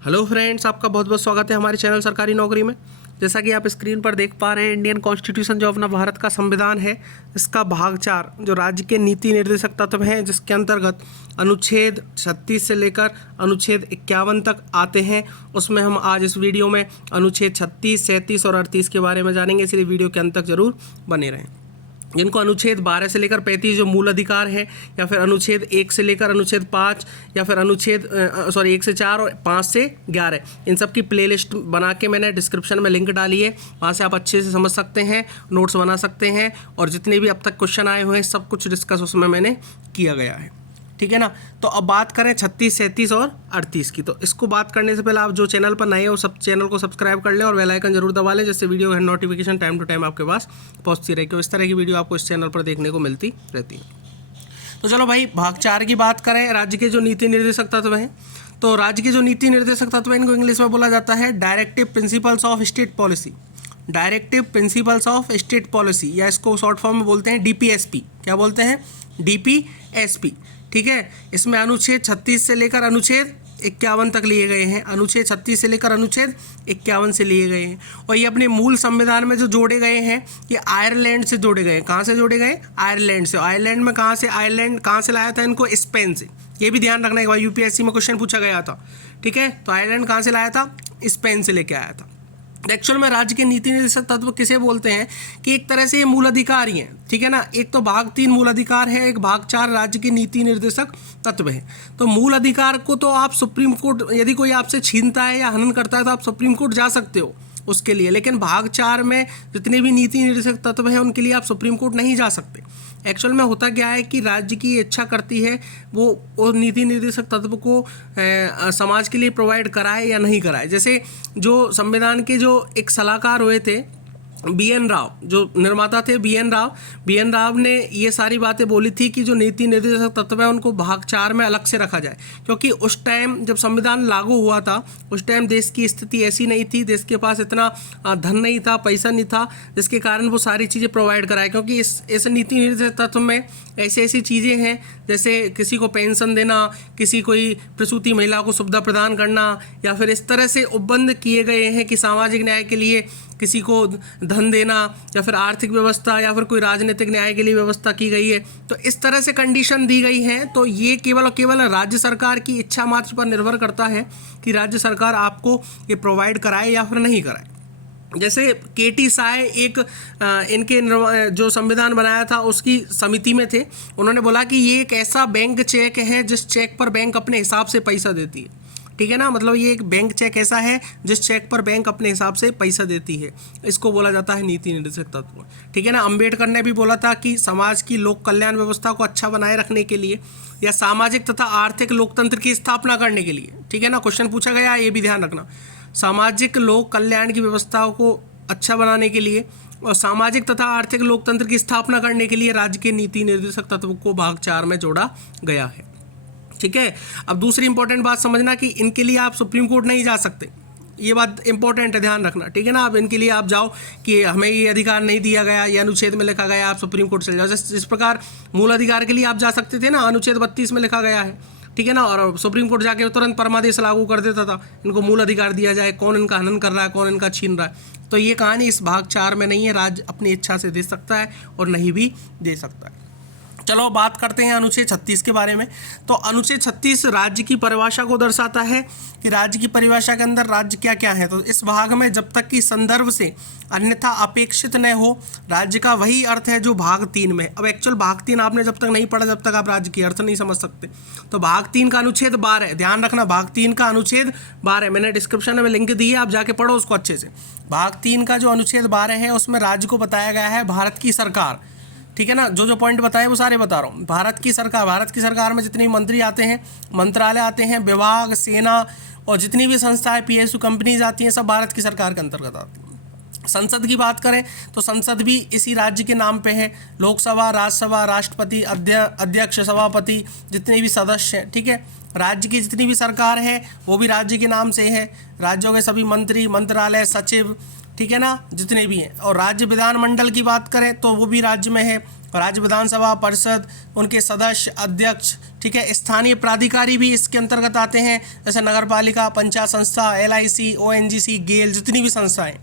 Hello friends, आपका बहुत बहुत स्वागत है हमारे चैनल सरकारी नौकरी में। जैसा कि आप स्क्रीन पर देख पा रहे हैं, इंडियन कॉन्स्टिट्यूशन जो अपना भारत का संविधान है, इसका भाग 4 जो राज्य के नीति निर्देशक तत्व हैं, जिसके अंतर्गत अनुच्छेद 36 से लेकर अनुच्छेद 51 तक आते हैं, उसमें हम आज इस वीडियो में अनुच्छेद 36, 37 और 38 के बारे में जानेंगे। इसलिए वीडियो के अंत तक जरूर बने रहें। जिनको अनुच्छेद 12 से लेकर 35 जो मूल अधिकार है, या फिर अनुच्छेद 1 से लेकर अनुच्छेद 5, या फिर अनुच्छेद 1 से 4 और 5 से 11, इन सब की प्लेलिस्ट बना के मैंने डिस्क्रिप्शन में लिंक डाली है, वहाँ से आप अच्छे से समझ सकते हैं, नोट्स बना सकते हैं, और जितने भी अब तक क्वेश्चन आए हुए हैं सब कुछ डिस्कस उसमें मैंने किया गया है। ठीक है ना। तो अब बात करें 36, 37 और 38 की। तो इसको बात करने से पहले आप जो चैनल पर नए हो सब चैनल को सब्सक्राइब कर लें और बेल आइकन जरूर दबा लें, जिससे वीडियो का नोटिफिकेशन टाइम टू टाइम आपके पास पहुंचती रहे, क्योंकि इस तरह की वीडियो आपको इस चैनल पर देखने को मिलती रहती है। तो चलो भाई, भाग 4 की बात करें। राज्य के जो नीति निर्देशक तत्व हैं, तो राज्य के जो नीति निर्देशक तत्व हैं, इनको इंग्लिश में बोला जाता है directive principles of state policy. Directive principles of state policy, या इसको शॉर्ट फॉर्म में बोलते हैं DPSP। क्या बोलते हैं? DPSP। ठीक है। इसमें अनुच्छेद 36 से लेकर अनुच्छेद 51 तक लिए गए हैं। अनुच्छेद 36 से लेकर अनुच्छेद 51 से लिए गए हैं, और ये अपने मूल संविधान में जो जोड़े गए हैं, ये आयरलैंड से जोड़े गए हैं। कहाँ से जोड़े गए? आयरलैंड से। आयरलैंड में कहाँ से? आयरलैंड कहाँ से लाया था इनको? स्पेन से। ये भी ध्यान रखना, एक बार UPSC में क्वेश्चन पूछा गया था। ठीक है। तो आयरलैंड कहाँ से लाया था? स्पेन से लेके आया था। एक्चुअल में राज्य के नीति निर्देशक तत्व किसे बोलते हैं कि एक तरह से ये मूल अधिकार ही हैं। ठीक है ना। एक तो भाग 3 मूल अधिकार है, एक भाग 4 राज्य के नीति निर्देशक तत्व है। तो मूल अधिकार को तो आप सुप्रीम कोर्ट, यदि कोई आपसे छीनता है या हनन करता है, तो आप सुप्रीम कोर्ट जा सकते हो उसके लिए, लेकिन भाग 4 में जितने भी नीति निर्देशक तत्व हैं उनके लिए आप सुप्रीम कोर्ट नहीं जा सकते। एक्चुअल में होता क्या है कि राज्य की इच्छा करती है वो नीति निर्देशक तत्व को समाज के लिए प्रोवाइड कराए या नहीं कराए। जैसे जो संविधान के जो एक सलाहकार हुए थे BN राव, जो निर्माता थे BN राव ने ये सारी बातें बोली थी कि जो नीति निर्देशक तत्व है उनको भाग 4 में अलग से रखा जाए, क्योंकि उस टाइम जब संविधान लागू हुआ था उस टाइम देश की स्थिति ऐसी नहीं थी, देश के पास इतना धन नहीं था, पैसा नहीं था, जिसके कारण वो सारी चीज़ें प्रोवाइड कराए। क्योंकि इस नीति निर्देशक तत्व में ऐसी चीज़ें हैं, जैसे किसी को पेंशन देना, किसी कोई प्रसूति महिला को सुविधा प्रदान करना, या फिर इस तरह से उपबंध किए गए हैं कि सामाजिक न्याय के लिए किसी को धन देना, या फिर आर्थिक व्यवस्था, या फिर कोई राजनीतिक न्याय के लिए व्यवस्था की गई है। तो इस तरह से कंडीशन दी गई है। तो ये केवल और केवल राज्य सरकार की इच्छा मात्र पर निर्भर करता है कि राज्य सरकार आपको ये प्रोवाइड कराए या फिर नहीं कराए। जैसे KT साय एक इनके जो संविधान बनाया था उसकी समिति में थे, उन्होंने बोला कि ये एक ऐसा बैंक चेक है जिस चेक पर बैंक अपने हिसाब से पैसा देती है। ठीक है ना। मतलब ये एक बैंक चेक ऐसा है जिस चेक पर बैंक अपने हिसाब से पैसा देती है। इसको बोला जाता है नीति निर्देशक तत्व। ठीक है ना। अंबेडकर ने भी बोला था कि समाज की लोक कल्याण व्यवस्था को अच्छा बनाए रखने के लिए, या सामाजिक तथा आर्थिक लोकतंत्र की स्थापना करने के लिए, ठीक है ना, क्वेश्चन पूछा गया, ये भी ध्यान रखना, सामाजिक लोक कल्याण की व्यवस्थाओं को अच्छा बनाने के लिए और सामाजिक तथा आर्थिक लोकतंत्र की स्थापना करने के लिए राज्य के नीति निर्देशक तत्व को भाग 4 में जोड़ा गया है। ठीक है। अब दूसरी इंपॉर्टेंट बात समझना कि इनके लिए आप सुप्रीम कोर्ट नहीं जा सकते। ये बात इंपॉर्टेंट है, ध्यान रखना। ठीक है ना। अब इनके लिए आप जाओ कि हमें ये अधिकार नहीं दिया गया, ये अनुच्छेद में लिखा गया, आप सुप्रीम कोर्ट चले जाओ। जिस प्रकार मूल अधिकार के लिए आप जा सकते थे ना, अनुच्छेद 32 में लिखा गया है। ठीक है ना। और सुप्रीम कोर्ट जाके तुरंत परमादेश लागू कर देता था, इनको मूल अधिकार दिया जाए, कौन इनका हनन कर रहा है, कौन इनका छीन रहा है। तो ये कहानी इस भाग 4 में नहीं है। राज्य अपनी इच्छा से दे सकता है और नहीं भी दे सकता है। चलो बात करते हैं अनुच्छेद 36 के बारे में। तो अनुच्छेद 36 राज्य की परिभाषा को दर्शाता है कि राज्य की परिभाषा के अंदर राज्य क्या क्या है। तो इस भाग में जब तक कि संदर्भ से अन्यथा अपेक्षित न हो, राज्य का वही अर्थ है जो भाग 3 में। अब एक्चुअल भाग 3 आपने जब तक नहीं पढ़ा, जब तक आप राज्य की अर्थ नहीं समझ सकते। तो भाग 3 का अनुच्छेद 12, ध्यान रखना, भाग 3 का अनुच्छेद 12, मैंने डिस्क्रिप्शन में लिंक दी है, आप जाके पढ़ो उसको अच्छे से। भाग 3 का जो अनुच्छेद 12 है उसमें राज्य को बताया गया है भारत की सरकार। ठीक है ना। जो पॉइंट बताए वो सारे बता रहा हूँ। भारत की सरकार में जितने भी मंत्री आते हैं, मंत्रालय आते हैं, विभाग, सेना और जितनी भी संस्थाएं, PSU कंपनीज आती हैं, सब भारत की सरकार के अंतर्गत आती हैं। संसद की बात करें तो संसद भी इसी राज्य के नाम पे है। लोकसभा, राज्यसभा, राष्ट्रपति, अध्यक्ष, सभापति, जितने भी सदस्य हैं। ठीक है। राज्य की जितनी भी सरकार है वो भी राज्य के नाम से है। राज्यों के सभी मंत्री, मंत्रालय, सचिव, ठीक है ना, जितने भी हैं। और राज्य विधानमंडल की बात करें तो वो भी राज्य में है। राज्य विधानसभा परिषद, उनके सदस्य, अध्यक्ष, ठीक है। स्थानीय प्राधिकारी भी इसके अंतर्गत आते हैं, जैसे नगर पालिका, पंचायत संस्था, LIC, ONGC, गेल, जितनी भी संस्थाएं,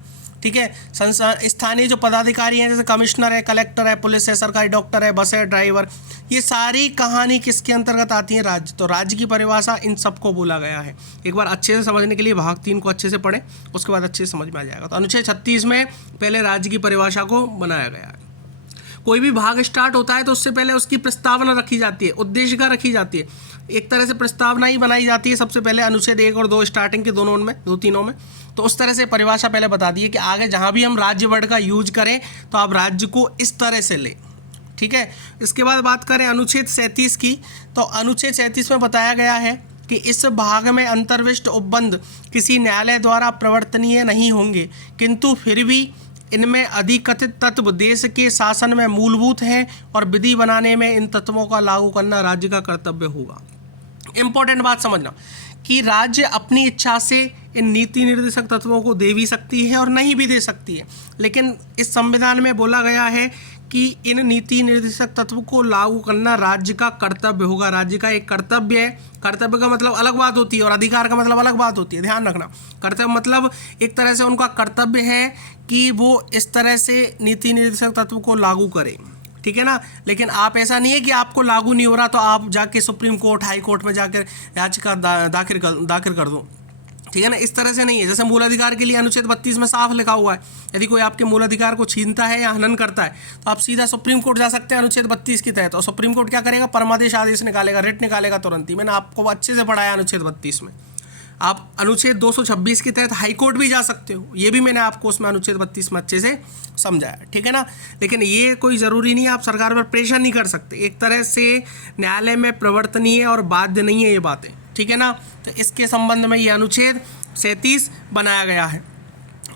ठीक है। संस्था स्थानीय जो पदाधिकारी हैं, जैसे कमिश्नर है, कलेक्टर है, पुलिस है, सरकारी डॉक्टर है, बस है, ड्राइवर, ये सारी कहानी किसके अंतर्गत आती है? राज्य। तो राज्य की परिभाषा इन सबको बोला गया है। एक बार अच्छे से समझने के लिए भाग 3 को अच्छे से पढ़ें, उसके बाद अच्छे से समझ में आ जाएगा। तो अनुच्छेद 36 में पहले राज्य की परिभाषा को बनाया गया है। कोई भी भाग स्टार्ट होता है तो उससे पहले उसकी प्रस्तावना रखी जाती है, उद्देशिका रखी जाती है। एक तरह से प्रस्तावना ही बनाई जाती है सबसे पहले, अनुच्छेद 1 और 2 स्टार्टिंग के दोनों में, दो तीनों में। तो उस तरह से परिभाषा पहले बता दी है कि आगे जहाँ भी हम राज्य वर्ड का यूज करें तो आप राज्य को इस तरह से लें, ठीक है। इसके बाद बात करें अनुच्छेद 37 की, तो अनुच्छेद 37 में बताया गया है कि इस भाग में अंतर्विष्ट उपबंध किसी न्यायालय द्वारा प्रवर्तनीय नहीं होंगे, किंतु फिर भी इनमें अधिकथित तत्व देश के शासन में मूलभूत हैं और विधि बनाने में इन तत्वों का लागू करना राज्य का कर्तव्य होगा। इंपॉर्टेंट बात समझना कि राज्य अपनी इच्छा से इन नीति निर्देशक तत्वों को दे भी सकती है और नहीं भी दे सकती है, लेकिन इस संविधान में बोला गया है कि इन नीति निर्देशक तत्व को लागू करना राज्य का कर्तव्य होगा। राज्य का एक कर्तव्य है। कर्तव्य का मतलब अलग बात होती है और अधिकार का मतलब अलग बात होती है, ध्यान रखना। कर्तव्य मतलब एक तरह से उनका कर्तव्य है कि वो इस तरह से नीति निर्देशक तत्व को लागू करें, ठीक है ना। लेकिन आप ऐसा नहीं है कि आपको लागू नहीं हो रहा तो आप जाके सुप्रीम कोर्ट, हाई कोर्ट में जाकर याचिका दाखिल कर दो, ठीक है ना। इस तरह से नहीं है। जैसे मूल अधिकार के लिए अनुच्छेद 32 में साफ लिखा हुआ है, यदि कोई आपके मूल अधिकार को छीनता है या हनन करता है तो आप सीधा सुप्रीम कोर्ट जा सकते हैं अनुच्छेद 32 के तहत। और सुप्रीम कोर्ट क्या करेगा? परमादेश आदेश निकालेगा, रिट निकालेगा तुरंत ही। मैंने आपको अच्छे से पढ़ाया अनुच्छेद 32 में। आप अनुच्छेद 226 के तहत हाई कोर्ट भी जा सकते हो, ये भी मैंने आपको उसमें अनुच्छेद 32 में अच्छे से समझाया, ठीक है ना। लेकिन ये कोई ज़रूरी नहीं है, आप सरकार पर प्रेशर नहीं कर सकते। एक तरह से न्यायालय में प्रवर्तनीय और बाध्य नहीं है ये बातें, ठीक है ना। तो इसके संबंध में ये अनुच्छेद 37 बनाया गया है।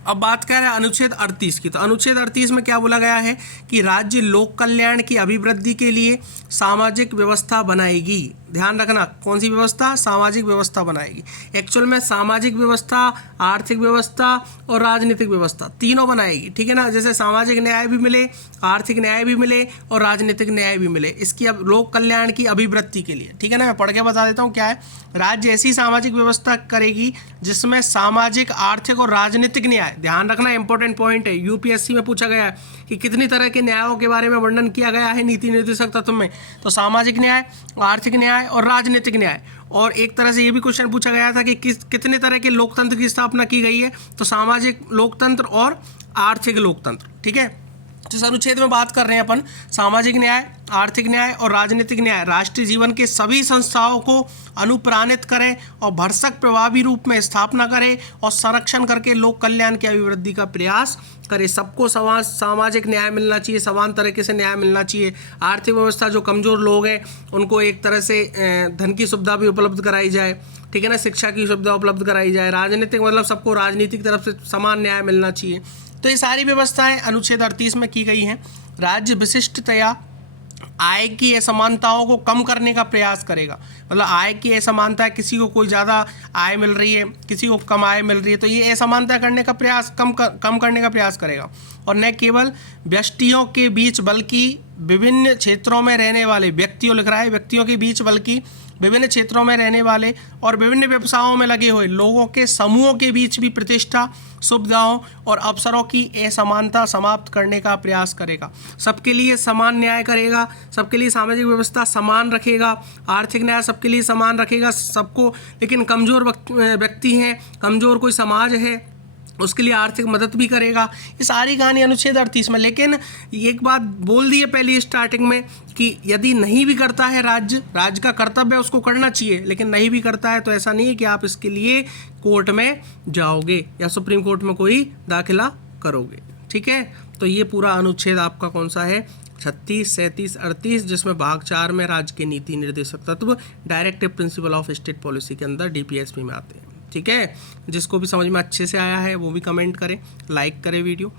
अब बात कर रहे हैं अनुच्छेद 38 की। तो अनुच्छेद 38 में क्या बोला गया है कि राज्य लोक कल्याण की अभिवृद्धि के लिए सामाजिक व्यवस्था बनाएगी। ध्यान रखना, कौन सी व्यवस्था? सामाजिक व्यवस्था बनाएगी। एक्चुअल में सामाजिक व्यवस्था, आर्थिक व्यवस्था और राजनीतिक व्यवस्था तीनों बनाएगी, ठीक है ना। जैसे सामाजिक न्याय भी मिले, आर्थिक न्याय भी मिले और राजनीतिक न्याय भी मिले, इसकी अब लोक कल्याण की अभिवृद्धि के लिए, ठीक है ना। मैं पढ़ के बता देता हूँ क्या है। राज्य ऐसी सामाजिक व्यवस्था करेगी जिसमें सामाजिक, आर्थिक और राजनीतिक न्याय, ध्यान रखना इंपॉर्टेंट पॉइंट है, UPSC में पूछा गया है कि कितनी तरह के न्यायों के बारे में वर्णन किया गया है नीति निर्देशक तत्व में। तो सामाजिक न्याय, आर्थिक न्याय और राजनीतिक न्याय। और एक तरह से ये भी क्वेश्चन पूछा गया था कि कितने तरह के लोकतंत्र की स्थापना की गई है, तो सामाजिक लोकतंत्र और आर्थिक लोकतंत्र, ठीक है। जिस अनुच्छेद में बात कर रहे हैं अपन, सामाजिक न्याय, आर्थिक न्याय और राजनीतिक न्याय राष्ट्रीय जीवन के सभी संस्थाओं को अनुप्राणित करें और भरसक प्रभावी रूप में स्थापना करें और संरक्षण करके लोक कल्याण की अभिवृद्धि का प्रयास करे। सबको सामाजिक न्याय मिलना चाहिए, समान तरीके से न्याय मिलना चाहिए। आर्थिक व्यवस्था, जो कमज़ोर लोग हैं उनको एक तरह से धन की सुविधा भी उपलब्ध कराई जाए, ठीक है ना, शिक्षा की सुविधा उपलब्ध कराई जाए। राजनीतिक मतलब सबको राजनीतिक तरफ से समान न्याय मिलना चाहिए। तो ये सारी व्यवस्थाएं अनुच्छेद 38 में की गई हैं। राज्य विशिष्टतया आय की असमानताओं को कम करने का प्रयास करेगा। मतलब आय की असमानता है, किसी को कोई ज़्यादा आय मिल रही है, किसी को कम आय मिल रही है, तो ये असमानता करने का प्रयास कम करने का प्रयास करेगा। और न केवल व्यष्टियों के बीच बल्कि विभिन्न क्षेत्रों में रहने वाले व्यक्तियों, लिख रहा है, व्यक्तियों के बीच बल्कि विभिन्न क्षेत्रों में रहने वाले और विभिन्न व्यवसायों में लगे हुए लोगों के समूहों के बीच भी प्रतिष्ठा, सुविधाओं और अवसरों की असमानता समाप्त करने का प्रयास करेगा। सबके लिए समान न्याय करेगा, सबके लिए सामाजिक व्यवस्था समान रखेगा, आर्थिक न्याय सबके लिए समान रखेगा सबको। लेकिन कमज़ोर व्यक्ति हैं, कमज़ोर कोई समाज है, उसके लिए आर्थिक मदद भी करेगा। ये सारी कहानी अनुच्छेद 38 में। लेकिन एक बात बोल दी है पहली स्टार्टिंग में कि यदि नहीं भी करता है राज्य का कर्तव्य है, उसको करना चाहिए, लेकिन नहीं भी करता है तो ऐसा नहीं है कि आप इसके लिए कोर्ट में जाओगे या सुप्रीम कोर्ट में कोई दाखिला करोगे, ठीक है। तो ये पूरा अनुच्छेद आपका कौन सा है? 36, 37, 38, जिसमें भाग 4 में राज्य के नीति निर्देशक तत्व directive principle of state policy के अंदर DPSP में आते हैं, ठीक है। जिसको भी समझ में अच्छे से आया है वो भी कमेंट करें, लाइक करें वीडियो,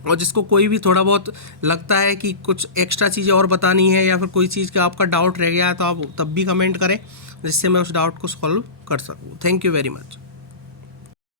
और जिसको कोई भी थोड़ा बहुत लगता है कि कुछ एक्स्ट्रा चीज़ें और बतानी है या फिर कोई चीज़ का आपका डाउट रह गया है तो आप तब भी कमेंट करें, जिससे मैं उस डाउट को सॉल्व कर सकूँ। Thank you very much.